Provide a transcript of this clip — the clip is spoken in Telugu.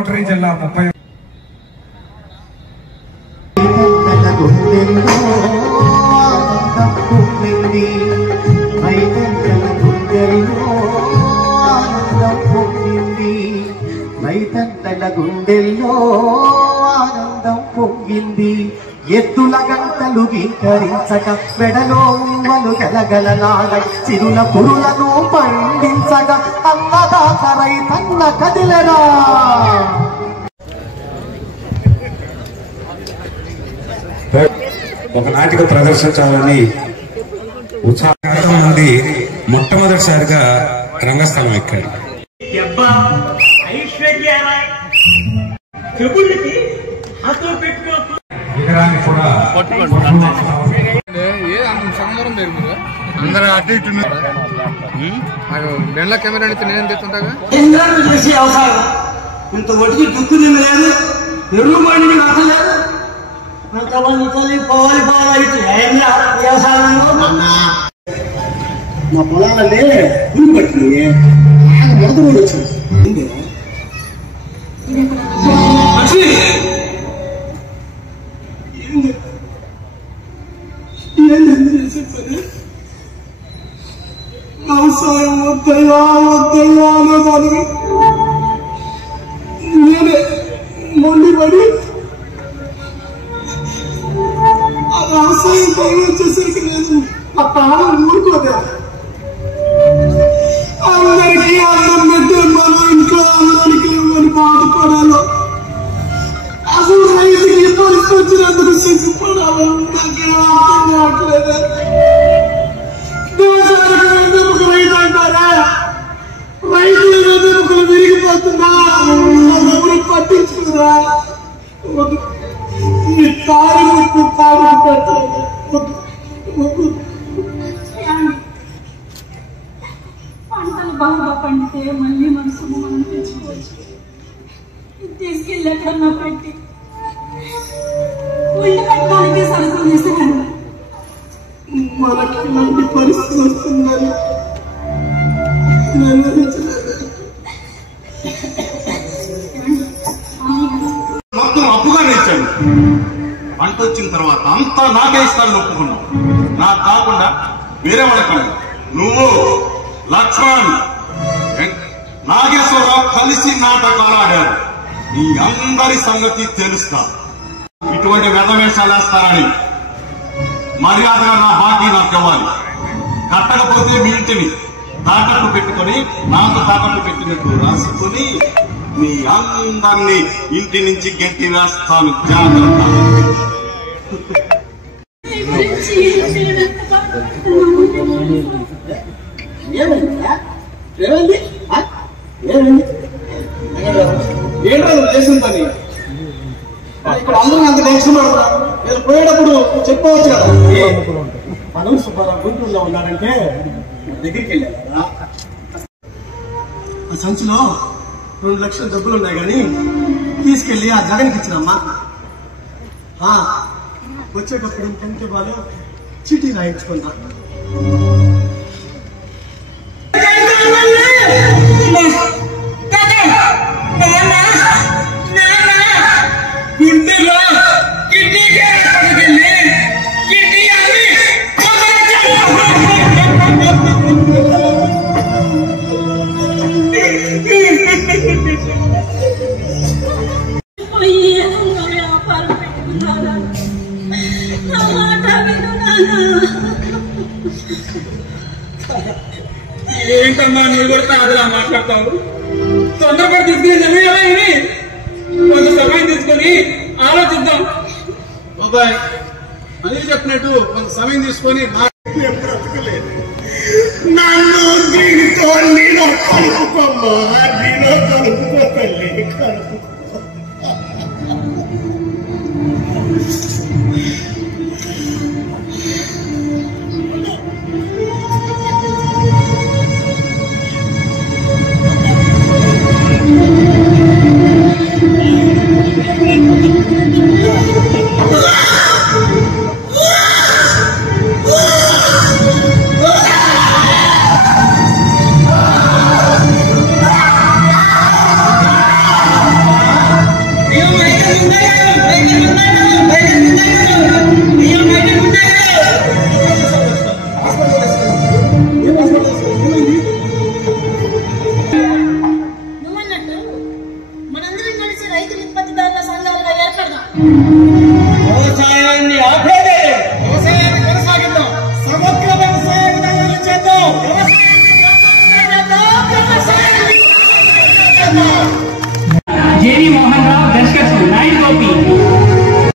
రోటరీ జిల్లా 30 రైతన్నల గుండెల్లో ఆనందం పొంగింది. ఎద్దుల గంటలు గీకరించక మెడలో ఉమ్మలు గలగలలాడ చిరుల పురులను పండించగా అన్నదాత రైతన్న కదిలరా. ఒక నాటిక ప్రదర్శించాలని ఉత్సాహం నుండి మొట్టమొదటిసారిగా రంగస్థలం ఎక్కాడు. విగ్రహాన్ని కూడా అందరూ అటు ఇటు బెండ్ల కెమెరా అయితే నేను తెస్తుంటాగా చేసే అవసరం ఇంత ఒడికి దుక్కు లేదు, ఎరువు మండి నచ్చలేదు, అంతమంది పోవాలి వ్యవసాయంలో మా పొలాలనే పురుగు పట్టింది. మొదట కూడా వచ్చింది వ్యవసాయం వద్దయ్యా వద్దయ్యా అనేదానికి నేనే మొండిపడి ఆ వ్యవసాయం పని వచ్చేసరికి నేను ఆ ప్రాణం ఊరుకోదా. అందరికీ అన్నం పెట్టే మన ఇంట్లో అందరికీ మరి బాధపడాలో అసలు రైతుకి పరిస్థితి వచ్చినందుకు సిగ్గుపడాలి. నాకేం అర్థం కావట్లేదు. దేశానికి రైతు అంటారా? రైతులు వెనుకలు విరిగిపోతున్నా ఎవరు పట్టించుకురా. ఈ తారీఖు పెట్టండి. పంటలు బాగా పండితే మళ్ళీ మనసును మనం తెచ్చుకోవచ్చు. తీసుకెళ్ళి ఎక్కడన్నా పెట్టి వండి పెట్టడానికి సరఫరా చేశాను. మనకి ఇలాంటి పరిస్థితి వస్తుందని మొత్తం అప్పుగానే ఇచ్చాను. పంట వచ్చిన తర్వాత అంతా నాకే ఇస్తానని ఒప్పుకున్నావు. నాకు కాకుండా వేరే వాళ్ళకి నువ్వు లక్ష్మణ్ నాగేశ్వరరావు కలిసి నాటకాలు ఆడారు. ఈ అందరి సంగతి తెలుస్తా. ఇటువంటి వెధవేషాలు వేస్తారని మర్యాదగా నా బాకీ నాకు ఇవ్వాలి. కట్టకపోతే మీ ఇంటిని తాకట్టు పెట్టుకొని నాకు తాకట్టు పెట్టినట్టు రాసుకొని మీ అందరినీ ఇంటి నుంచి గట్టి వేస్తాను. జాగ్రత్త. ఏంటో చేసిన పని ఇక్కడ అందరూ అంత టెన్షన్ పడుతున్నారు. నేను పోయేటప్పుడు చెప్పవచ్చు కదా, మనం సుబ్బారావు గుంటూరులో ఉన్నారంటే దగ్గరికి వెళ్ళాను కదా. ఆ సంచిలో 2 లక్షల డబ్బులు ఉన్నాయి కానీ తీసుకెళ్ళి ఆ జగన్కి ఇచ్చినమ్మా. వచ్చేటప్పుడు ఇంకంటే వాళ్ళు చీటీ రాయించుకున్నా. వ్యాపారం పెట్టుకున్నారా? నా మాట విను నాన్న. ఏంటమ్మా నువ్వు కూడా అదిలా మాట్లాడతావు? తొందరపడి తీసుకుని కొంత సమయం తీసుకొని ఆలోచిద్దాం. బాబాయ్ అని చెప్పినట్టు కొంత సమయం తీసుకొని నన్ను దీనితో నేను కలుపుకోమ్మా, దీనితో